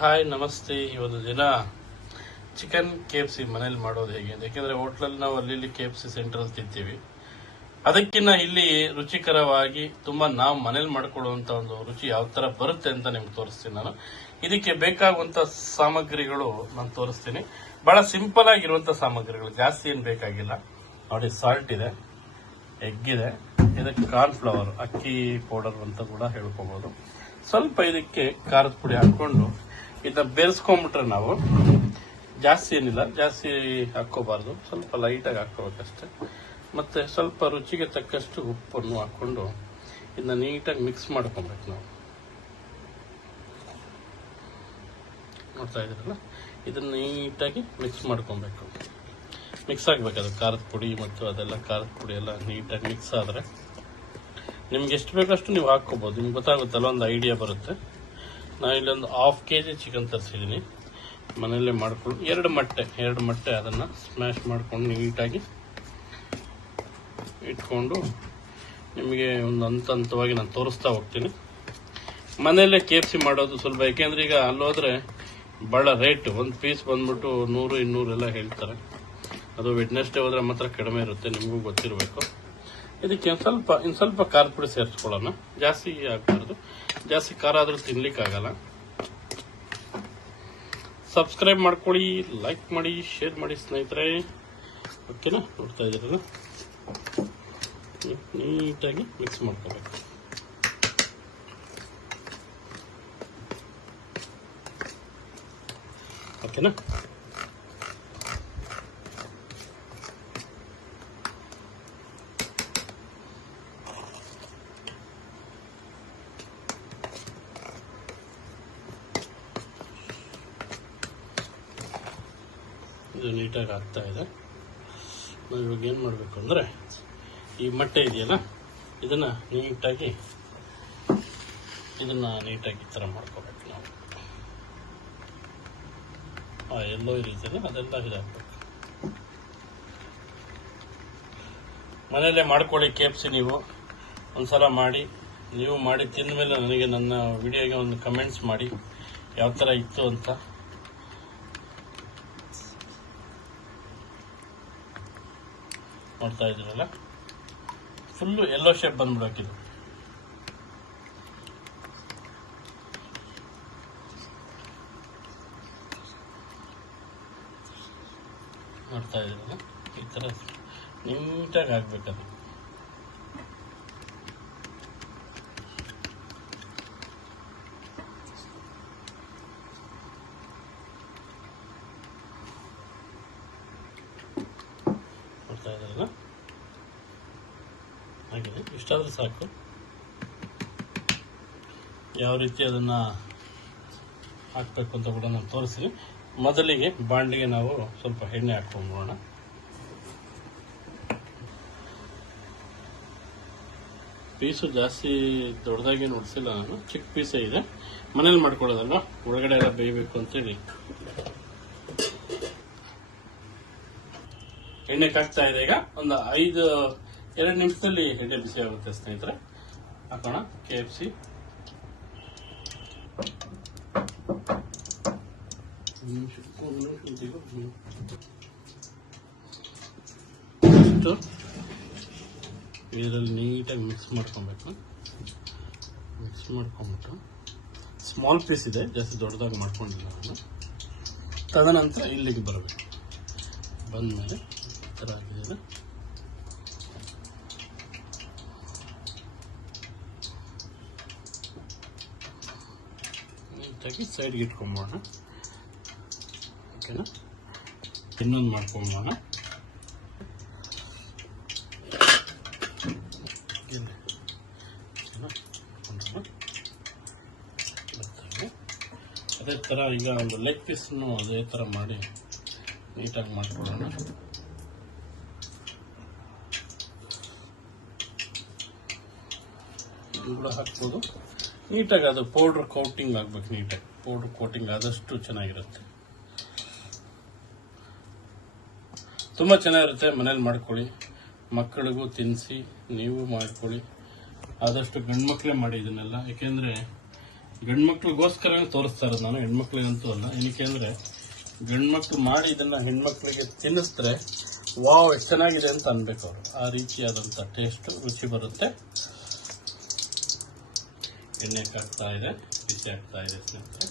Hi ನಮಸ್ತೆ. ಇವತ್ತು ದಿನ ಚಿಕನ್ KFC ಮನೇಲಿ ಮಾಡೋದು ಹೇಗೆ ಅಂತ. ಯಾಕೆಂದ್ರೆ ಹೋಟ್ಲಲ್ಲಿ ನಾವು ಅಲ್ಲಿ KFC ಸೆಂಟ್ರಲ್ಲಿ ತಿಂತೀವಿ. ಅದಕ್ಕಿಂತ ಇಲ್ಲಿ ರುಚಿಕರವಾಗಿ ತುಂಬಾ ನಾವು ಮನೇಲಿ ಮಾಡ್ಕೊಳ್ಳುವಂತ ಒಂದು ರುಚಿ ಯಾವ ತರ ಬರುತ್ತೆ ಅಂತ ನಿಮ್ಗೆ ತೋರಿಸ್ತೀನಿ ನಾನು. ಇದಕ್ಕೆ ಬೇಕಾಗುವಂತ ಸಾಮಗ್ರಿಗಳು ನಾನು ತೋರಿಸ್ತೀನಿ. ಬಹಳ ಸಿಂಪಲ್ ಆಗಿರುವಂತ ಸಾಮಗ್ರಿಗಳು, ಜಾಸ್ತಿ ಏನ್ ಬೇಕಾಗಿಲ್ಲ. ನೋಡಿ, ಸಾಲ್ಟ್ ಇದೆ, ಎಗ್ ಇದೆ, ಇದಕ್ಕೆ ಕಾರ್ನ್ ಫ್ಲವರ್, ಅಕ್ಕಿ ಪೌಡರ್ ಅಂತ ಕೂಡ ಹೇಳ್ಕೋಬಹುದು. ಸ್ವಲ್ಪ ಇದಕ್ಕೆ ಖಾರದ ಪುಡಿ ಹಾಕೊಂಡು ಇದನ್ನ ಬೆರೆಸ್ಕೊಂಡ್ಬಿಟ್ರೆ ನಾವು ಜಾಸ್ತಿ ಏನಿಲ್ಲ, ಜಾಸ್ತಿ ಹಾಕೋಬಾರ್ದು, ಸ್ವಲ್ಪ ಲೈಟಾಗಿ ಹಾಕೋಬೇಕಷ್ಟೆ. ಮತ್ತೆ ಸ್ವಲ್ಪ ರುಚಿಗೆ ತಕ್ಕಷ್ಟು ಉಪ್ಪನ್ನು ಹಾಕೊಂಡು ಇದನ್ನ ನೀಟಾಗಿ ಮಿಕ್ಸ್ ಮಾಡ್ಕೊಬೇಕು ನಾವು. ನೋಡ್ತಾ ಇದ್ದೀರಲ್ಲ, ಇದನ್ನ ನೀಟಾಗಿ ಮಿಕ್ಸ್ ಮಾಡ್ಕೊಬೇಕು. ಮಿಕ್ಸ್ ಆಗ್ಬೇಕು ಅದು ಖಾರದ ಪುಡಿ ಮತ್ತು ಅದೆಲ್ಲ, ಖಾರದ ಪುಡಿ ಎಲ್ಲ ನೀಟಾಗಿ ಮಿಕ್ಸ್ ಆದರೆ ನಿಮ್ಗೆ ಎಷ್ಟು ಬೇಕಷ್ಟು ನೀವು ಹಾಕ್ಕೋಬಹುದು. ನಿಮ್ಗೆ ಗೊತ್ತಾಗುತ್ತಲ್ಲ, ಒಂದು ಐಡಿಯಾ ಬರುತ್ತೆ. ನಾನು ಇಲ್ಲೊಂದು 1/2 kg ಚಿಕನ್ ತರಿಸಿದ್ದೀನಿ, ಮನೆಯಲ್ಲೇ ಮಾಡ್ಕೊಂಡು. ಎರಡು ಮೊಟ್ಟೆ ಅದನ್ನು ಸ್ಮ್ಯಾಶ್ ಮಾಡ್ಕೊಂಡು ನೀಟಾಗಿ ಇಟ್ಕೊಂಡು ನಿಮಗೆ ಒಂದು ಹಂತವಾಗಿ ನಾನು ತೋರಿಸ್ತಾ ಹೋಗ್ತೀನಿ. ಮನೆಯಲ್ಲೇ KFC ಮಾಡೋದು ಸುಲಭ. ಯಾಕೆಂದ್ರೆ ಈಗ ಅಲ್ಲೋದ್ರೆ ಭಾಳ ರೇಟ್, ಒಂದು ಪೀಸ್ ಬಂದ್ಬಿಟ್ಟು 100-200 ಎಲ್ಲ ಹೇಳ್ತಾರೆ. ಅದು ವೆಡ್ನೆಸ್ಡೇ ಹೋದ್ರೆ ಮಾತ್ರ ಕಡಿಮೆ ಇರುತ್ತೆ, ನಿಮಗೂ ಗೊತ್ತಿರಬೇಕು. ಇದಕ್ಕೆ ಇನ್ನು ಸ್ವಲ್ಪ ಖಾರದ ಪುಡಿ ಸೇರಿಸ್ಕೊಳ್ಳೋಣ. ಜಾಸ್ತಿ ಆಗಬಾರ್ದು, ಜಾಸ್ತಿ ಖಾರ ಆದ್ರೂ ತಿನ್ಲಿಕ್ಕಾಗಲ್ಲ. ಸಬ್ಸ್ಕ್ರೈಬ್ ಮಾಡ್ಕೊಳ್ಳಿ, ಲೈಕ್ ಮಾಡಿ, ಶೇರ್ ಮಾಡಿ ಸ್ನೇಹಿತರೆ. ಓಕೆನಾ? ನೋಡ್ತಾ ಇದ್ದೀರಲ್ಲ, ನೀಟಾಗಿ ಮಿಕ್ಸ್ ಮಾಡ್ಕೋಬೇಕು. ಓಕೆನಾ? ಇದು ನೀಟಾಗಿ ಆಗ್ತಾ ಇದೆ. ನಾವು ಇವಾಗ ಏನು ಮಾಡಬೇಕು ಅಂದರೆ, ಈ ಮೊಟ್ಟೆ ಇದೆಯಲ್ಲ, ಇದನ್ನು ನೀಟಾಗಿ ಈ ಥರ ಮಾಡ್ಕೋಬೇಕು ನಾವು. ಎಲ್ಲೋ ಇರುತ್ತಲ್ಲ ಅದೆಲ್ಲ ಇದಾಗಬೇಕು. ಮನೆಯಲ್ಲೇ ಮಾಡ್ಕೊಳ್ಳಿ KFC. ನೀವು ಒಂದ್ಸಲ ಮಾಡಿ, ನೀವು ಮಾಡಿ ತಿಂದ ಮೇಲೆ ನನಗೆ ನನ್ನ ವಿಡಿಯೋಗೆ ಒಂದು ಕಮೆಂಟ್ಸ್ ಮಾಡಿ ಯಾವ ಥರ ಇತ್ತು ಅಂತ. ನೋಡ್ತಾ ಇದ್ದೀರಲ್ಲ, ಫುಲ್ಲು ಯೆಲ್ಲೋ ಶೇಪ್ ಬಂದ್ಬಿಡೋಕಿದು. ನೋಡ್ತಾ ಇದ್ದೀರಲ್ಲ, ಈ ಥರ ನೀಟಾಗಿ ಆಗ್ಬೇಕದು. ನೋಡ್ತಾ ಇದ್ದೀರಲ್ಲ, ಹಾಗೆ ಇಷ್ಟಾದ್ರೂ ಸಾಕು. ಯಾವ ರೀತಿ ಅದನ್ನ ಹಾಕಬೇಕು ಅಂತ ಕೂಡ ನಾನು ತೋರಿಸ್ತೀನಿ. ಮೊದಲಿಗೆ ಬಾಂಡಿಗೆ ನಾವು ಸ್ವಲ್ಪ ಎಣ್ಣೆ ಹಾಕೊಂಡ್ಬಿಡೋಣ. ಪೀಸು ಜಾಸ್ತಿ ದೊಡ್ಡದಾಗಿ ಉಡಿಸಿಲ್ಲ ನಾನು, ಚಿಕ್ಕ ಪೀಸೇ ಇದೆ. ಮನೇಲಿ ಮಾಡ್ಕೊಳ್ಳೋದಲ್ವ, ಒಳಗಡೆ ಎಲ್ಲ ಬೇಯಬೇಕು ಅಂತೇಳಿ ಎಣ್ಣೆ ಕಾಗ್ತಾ ಇದೆ. ಈಗ ಒಂದು 2 ನಿಮಿಷದಲ್ಲಿ ಎಣ್ಣೆ ಬಿಸಿ ಆಗುತ್ತೆ ಸ್ನೇಹಿತರೆ. ಹಾಕೋಣ KFC. ಇದರಲ್ಲಿ ನೀಟಾಗಿ ಮಿಕ್ಸ್ ಮಾಡ್ಕೊಬೇಕು. ಮಿಕ್ಸ್ ಮಾಡ್ಕೊಂಬಿಟ್ಟು, ಸ್ಮಾಲ್ ಪೀಸ್ ಇದೆ, ಜಾಸ್ತಿ ದೊಡ್ಡದಾಗಿ ಮಾಡ್ಕೊಂಡಿಲ್ಲ ನಾನು. ತದನಂತರ ಇಲ್ಲಿಗೆ ಬರಬೇಕು. ಬಂದಮೇಲೆ ಈ ಥರ ಆಗಿದೆ. ನೀಟಾಗಿ ಸೈಡ್ಗೆ ಇಟ್ಕೊಂಬೋಣ. ಓಕೆನಾ? ಇನ್ನೊಂದು ಮಾಡ್ಕೊಂಬೋಣ. ಅದೇ ಥರ ಈಗ ಒಂದು ಲೆಗ್ ಪೀಸ್ನು ಅದೇ ಥರ ಮಾಡಿ ನೀಟಾಗಿ ಮಾಡ್ಕೊಳ್ಳೋಣ. ಕೂಡ ಹಾಕ್ಬೋದು. ನೀಟಾಗಿ ಅದು ಪೌಡ್ರ್ ಕೋಟಿಂಗ್ ಆಗ್ಬೇಕು. ನೀಟಾಗಿ ಪೌಡ್ರ್ ಕೋಟಿಂಗ್ ಆದಷ್ಟು ಚೆನ್ನಾಗಿರುತ್ತೆ, ತುಂಬ ಚೆನ್ನಾಗಿರುತ್ತೆ. ಮನೇಲಿ ಮಾಡ್ಕೊಳ್ಳಿ, ಮಕ್ಕಳಿಗೂ ತಿನ್ನಿಸಿ, ನೀವು ಮಾಡ್ಕೊಳ್ಳಿ. ಆದಷ್ಟು ಗಂಡು ಮಕ್ಕಳೇ ಮಾಡಿ ಇದನ್ನೆಲ್ಲ. ಯಾಕೆಂದರೆ ಗಂಡು ಮಕ್ಳಿಗೋಸ್ಕರ ತೋರಿಸ್ತಾ ಇರೋದು ನಾನು, ಹೆಣ್ಮಕ್ಳಿಗಂತೂ ಅಲ್ಲ. ಏನಕ್ಕೆ ಅಂದ್ರೆ ಗಂಡು ಮಕ್ಳು ಮಾಡಿ ಇದನ್ನ ಹೆಣ್ಮಕ್ಳಿಗೆ ತಿನ್ನಿಸಿದ್ರೆ ವಾವ್ ಎಷ್ಟು ಚೆನ್ನಾಗಿದೆ ಅಂತ ಅನ್ಬೇಕು ಅವರು. ಆ ರೀತಿಯಾದಂಥ ಟೇಸ್ಟ್ ರುಚಿ ಬರುತ್ತೆ. ಎಣ್ಣೆ ಹಾಕ್ತಾ ಇದೆ, ಬಿಸಿ ಆಗ್ತಾ ಇದೆ ಸ್ನೇಹಿತರೆ.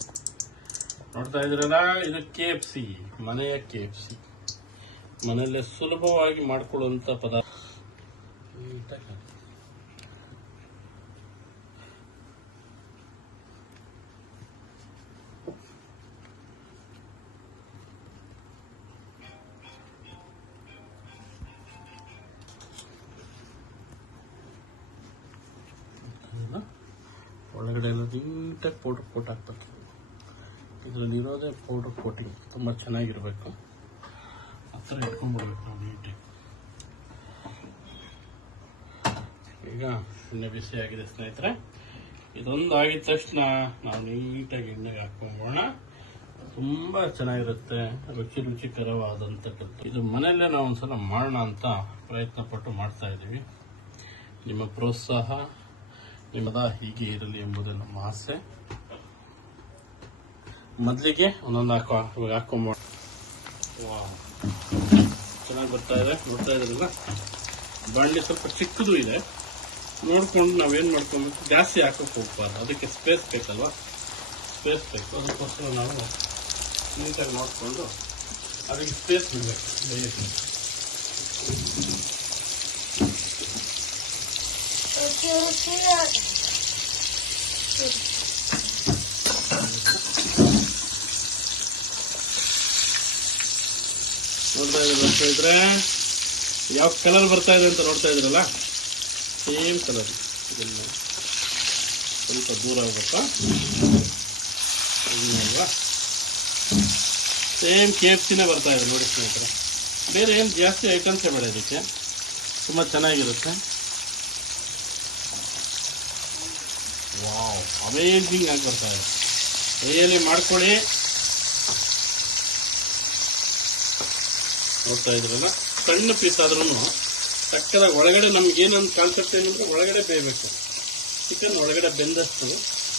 ನೋಡ್ತಾ ಇದ್ರಲ್ಲ, ಇದು KFC, ಮನೆಯ KFC, ಮನೆಯಲ್ಲೇ ಸುಲಭವಾಗಿ ಮಾಡ್ಕೊಳ್ಳುವಂಥ ಪದಾರ್ಥ. ಒಳಗಡೆ ಎಲ್ಲ ನೀಟಾಗಿ ಪೌಡರ್ ಕೋಟ್ ಹಾಕ್ಬೇಕು. ಇದರಲ್ಲಿ ಇರೋದೇ ಪೌಡರ್ ಕೋಟಿಂಗ್, ತುಂಬ ಚೆನ್ನಾಗಿರಬೇಕು. ಆ ಥರ ಇಟ್ಕೊಂಡ್ಬಿಡ್ಬೇಕು ನಾವು ನೀಟಾಗಿ. ಈಗ ಎಣ್ಣೆ ಬಿಸಿ ಆಗಿದೆ ಸ್ನೇಹಿತರೆ. ಇದೊಂದು ಆಗಿದ ತಕ್ಷಣ ನಾವು ನೀಟಾಗಿ ಎಣ್ಣೆಗೆ ಹಾಕೊಂಬೋಣ. ತುಂಬ ಚೆನ್ನಾಗಿರುತ್ತೆ, ರುಚಿಕರವಾದಂಥಕ್ಕಂಥ. ಇದು ಮನೆಯಲ್ಲೇ ನಾವು ಒಂದ್ಸಲ ಮಾಡೋಣ ಅಂತ ಪ್ರಯತ್ನ ಪಟ್ಟು ಮಾಡ್ತಾ ಇದ್ದೀವಿ. ನಿಮ್ಮ ಪ್ರೋತ್ಸಾಹ ನಿಮ್ಮದ ಹೀಗೆ ಇರಲಿ ಎಂಬುದು ನಮ್ಮ ಆಸೆ. ಮೊದಲಿಗೆ ಒಂದೊಂದು ಹಾಕೊಂಬೋಣ. ಚೆನ್ನಾಗಿ ಬರ್ತಾ ಇದೆ, ನೋಡ್ತಾ ಇದ್ರಲ್ಲ. ಬಾಣಲಿ ಸ್ವಲ್ಪ ಚಿಕ್ಕದು ಇದೆ, ನೋಡ್ಕೊಂಡು ನಾವೇನು ಮಾಡ್ಕೊಬೇಕು, ಜಾಸ್ತಿ ಹಾಕೋಕೆ ಹೋಗ್ಬಾರ್ದು. ಅದಕ್ಕೆ ಸ್ಪೇಸ್ ಬೇಕಲ್ವಾ, ಸ್ಪೇಸ್ ಬೇಕು. ಅದಕ್ಕೋಸ್ಕರ ನಾವು ನೀಟಾಗಿ ನೋಡಿಕೊಂಡು ಅದಕ್ಕೆ ಸ್ಪೇಸ್ ಬಿಡಬೇಕು. ನೋಡ್ತಾ ಇದ್ರೆ ಯಾವ ಕಲರ್ ಬರ್ತಾ ಇದೆ ಅಂತ ನೋಡ್ತಾ ಇದ್ರಲ್ಲ, ಸೇಮ್ ಕಲರ್. ಇದನ್ನ ಸ್ವಲ್ಪ ದೂರ ಆಗುತ್ತಾ, ಅಲ್ವಾ? ಸೇಮ್ KFCನೇ ಬರ್ತಾ ಇದೆ ನೋಡಿ ಸ್ನೇಹಿತರೆ. ಬೇರೆ ಏನು ಜಾಸ್ತಿ ಐಟಮ್ಸೇ ಬೇಡ ಇದಕ್ಕೆ, ತುಂಬ ಚೆನ್ನಾಗಿರುತ್ತೆ. ವಾವ್, ಅಮೇಜಿಂಗ್ ಆಗಿ ಬರ್ತಾ ಇದೆ. ಕೈಯಲ್ಲಿ ಮಾಡ್ಕೊಳ್ಳಿ. ನೋಡ್ತಾ ಇದ್ರಲ್ಲ, ಸಣ್ಣ ಪೀಸ್ ಆದ್ರೂ ಸಕ್ಕದಾಗಿ ಒಳಗಡೆ ನಮ್ಗೆ ಏನೊಂದು ಕಾನ್ಸೆಪ್ಟ್ ಏನಂದ್ರೆ ಒಳಗಡೆ ಬೇಯಬೇಕು. ಚಿಕನ್ ಒಳಗಡೆ ಬೆಂದಷ್ಟು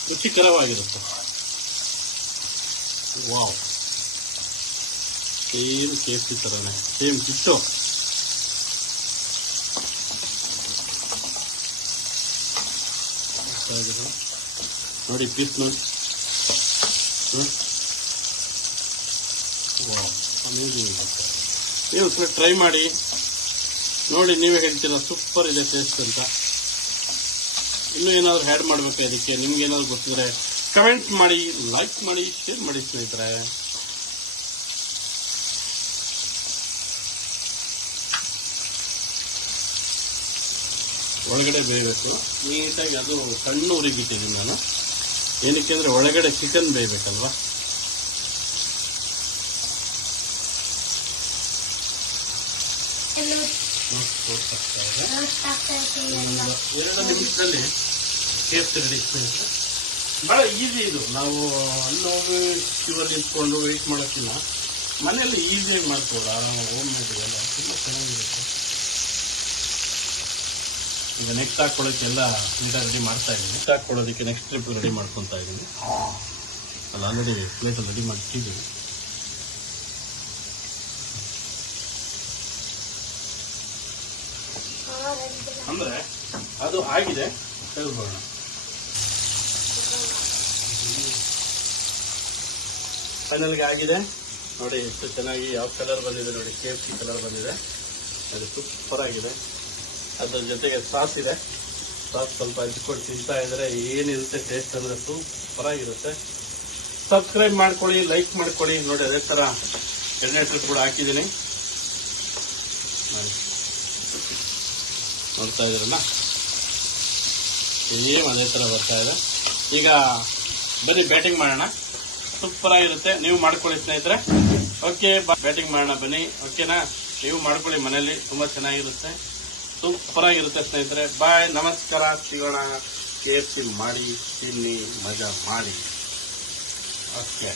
ರುಚಿಕರವಾಗಿರುತ್ತೆ. ವಾವ್, ಸೇಮ್ KFC ಥರನೇ, ಸೇಮ್ ಡಿಟ್ಟೋ. ನೋಡಿ ಪೀಸ್ ನೋಡಿ. ವಾವ್, ಅಮೇಜಿಂಗ್ ಇರುತ್ತೆ. ನೀವು ಸ್ವಲ್ಪ ಟ್ರೈ ಮಾಡಿ ನೋಡಿ, ನೀವೇ ಹೇಳ್ತೀರಾ ಸೂಪರ್ ಇದೆ ಟೇಸ್ಟ್ ಅಂತ. ಇನ್ನೂ ಏನಾದರೂ ಆ್ಯಡ್ ಮಾಡಬೇಕು ಇದಕ್ಕೆ, ನಿಮ್ಗೆ ಏನಾದ್ರು ಗೊತ್ತಿದ್ರೆ ಕಮೆಂಟ್ ಮಾಡಿ, ಲೈಕ್ ಮಾಡಿ, ಶೇರ್ ಮಾಡಿ ಸ್ನೇಹಿತರೆ. ಒಳಗಡೆ ಬೇಯಬೇಕು ನೀಟಾಗಿ. ಅದು ಸಣ್ಣ ಉರಿಗೆ ಇಟ್ಟಿದ್ದೀನಿ ನಾನು, ಏನಕ್ಕೆ ಅಂದರೆ ಒಳಗಡೆ ಚಿಕನ್ ಬೇಯಬೇಕಲ್ವಾ. ಎರಡು ನಿಮಿಷದಲ್ಲಿ KFC ರೆಡಿ ಸ್ನೇಹಿತರೆ. ಭಾಳ ಈಸಿ ಇದು. ನಾವು ಅಲ್ಲಿ ಹೋಗಿ ಕ್ಯೂವಲ್ಲಿ ನಿಂತ್ಕೊಂಡು ವೆಯ್ಟ್ ಮಾಡೋಕ್ಕಿಲ್ಲ, ಮನೆಯಲ್ಲಿ ಈಸಿಯಾಗಿ ಮಾಡ್ಕೊಳ್ಳೋದು ಆರಾಮಾಗಿ. ಹೋಮ್ ಮೇಡ್ ಎಲ್ಲ ತುಂಬ ಚೆನ್ನಾಗಿರುತ್ತೆ. ಈಗ ನೆಕ್ಸ್ಟ್ ಹಾಕ್ಕೊಳ್ಳೋಕ್ಕೆಲ್ಲ ನೀಟಾಗಿ ರೆಡಿ ಮಾಡ್ತಾ ಇದ್ದೀನಿ. ನೆಕ್ಸ್ಟ್ ಹಾಕ್ಕೊಳ್ಳೋದಕ್ಕೆ ನೆಕ್ಸ್ಟ್ ಟ್ರಿಪ್ ರೆಡಿ ಮಾಡ್ಕೊತಾ ಇದ್ದೀನಿ. ಅಲ್ಲಿ ಆಲ್ರೆಡಿ ಪ್ಲೇಟಲ್ಲಿ ರೆಡಿ ಮಾಡಿಟ್ಟಿದ್ದೀನಿ. ಅಂದರೆ ಅದು ಆಗಿದೆ, ತೆಗೆದುಕೊಳ್ಳೋಣ. ಫೈನಲ್ಗೆ ಆಗಿದೆ ನೋಡಿ, ಎಷ್ಟು ಚೆನ್ನಾಗಿ ಯಾವ ಕಲರ್ ಬಂದಿದೆ ನೋಡಿ. KFC ಕಲರ್ ಬಂದಿದೆ, ಅದು ಸೂಪರ್ ಆಗಿದೆ. ಅದ್ರ ಜೊತೆಗೆ ಸಾಸ್ ಇದೆ. ಸಾಸ್ ಸ್ವಲ್ಪ ಹಚ್ಕೊಂಡು ತಿಂತಾ ಇದ್ರೆ ಏನಿರುತ್ತೆ ಟೇಸ್ಟ್ ಅಂದರೆ ಸೂಪರ್ ಆಗಿರುತ್ತೆ. ಸಬ್ಸ್ಕ್ರೈಬ್ ಮಾಡ್ಕೊಳ್ಳಿ, ಲೈಕ್ ಮಾಡ್ಕೊಳ್ಳಿ. ನೋಡಿ ಅದೇ ಥರ ಎಣ್ಣೆ ಟ್ರಿಪ್ ಕೂಡ ಹಾಕಿದ್ದೀನಿ ನೋಡ್ತಾ ಇದ್ದೀರಲ್ಲ, ಸೇಮ್ ಅದೇ ಥರ ಬರ್ತಾ ಇದೆ. ಈಗ ಬನ್ನಿ ಬ್ಯಾಟಿಂಗ್ ಮಾಡೋಣ. ಸೂಪರ್ ಆಗಿರುತ್ತೆ, ನೀವು ಮಾಡ್ಕೊಳ್ಳಿ ಸ್ನೇಹಿತರೆ. ಓಕೆ, ಬ್ಯಾಟಿಂಗ್ ಮಾಡೋಣ ಬನ್ನಿ. ಓಕೆನಾ? ನೀವು ಮಾಡ್ಕೊಳ್ಳಿ ಮನೆಯಲ್ಲಿ, ತುಂಬ ಚೆನ್ನಾಗಿರುತ್ತೆ, ಸೂಪರ್ ಆಗಿರುತ್ತೆ ಸ್ನೇಹಿತರೆ. ಬಾಯ್, ನಮಸ್ಕಾರ, ಸಿಗೋಣ. KFC ಮಾಡಿ, ತಿನ್ನಿ, ಮಜಾ ಮಾಡಿ. ಓಕೆ.